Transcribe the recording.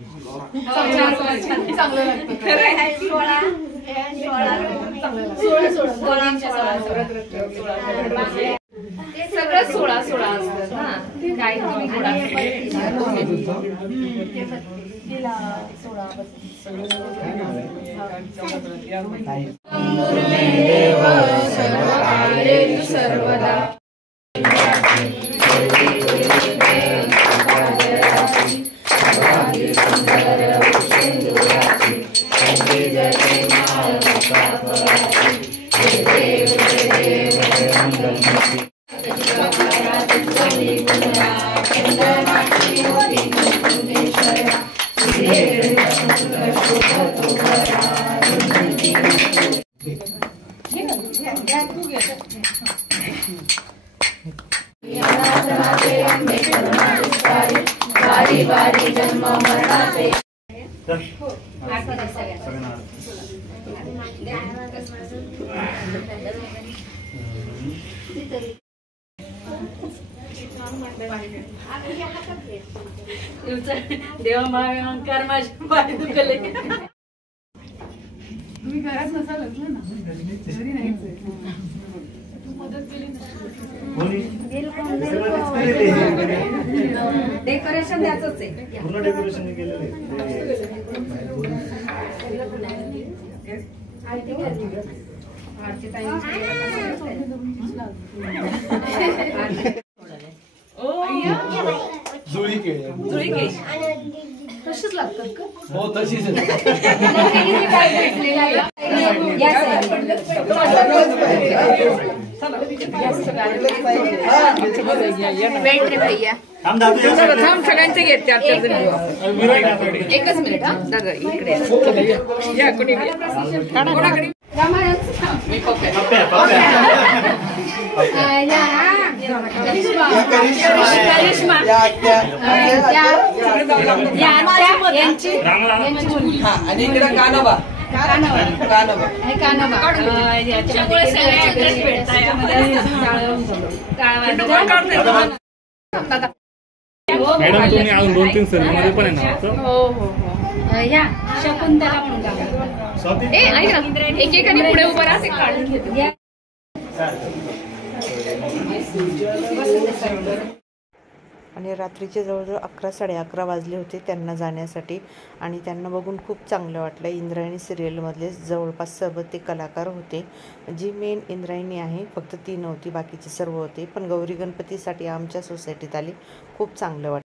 चांगलं लागतं सगळं 16 असतं ना काय तुम्ही सर्वदा बारी बारी जन्म मरणाचे देवा महाकार माझ्या पाय दुखले तुम्ही घरात नसालच ना घरी नाहीच तू मदत केली डेकोरेशन द्यायचंच आहे पूर्ण डेकोरेशन केलेलं जुळी केळी तशीच लागतात का हो तशीच भैया सगळ्यांचे घेत 4 जण एकच मिनिट हा दादा इकडे या कोणी कोणाकडे आणि इकडे कानोबा मॅडम तुम्ही अजून 2-3 सर्वेमध्ये पण आहे ना हो या शकुंतला म्हणून ऐक ना एकेकाने पुढे उभं राहते काढून घेतो आणि रात्रीचे जवळजवळ 11-11:30 वाजले होते त्यांना जाण्यासाठी आणि त्यांना बघून खूप चांगलं वाटलं. इंद्रायणी सिरियलमधले जवळपास सर्व ते कलाकार होते. जी मेन इंद्रायणी आहे फक्त ती नव्हती, बाकीचे सर्व होते. पण गौरी गणपतीसाठी आमच्या सोसायटीत आली, खूप चांगलं वाटलं.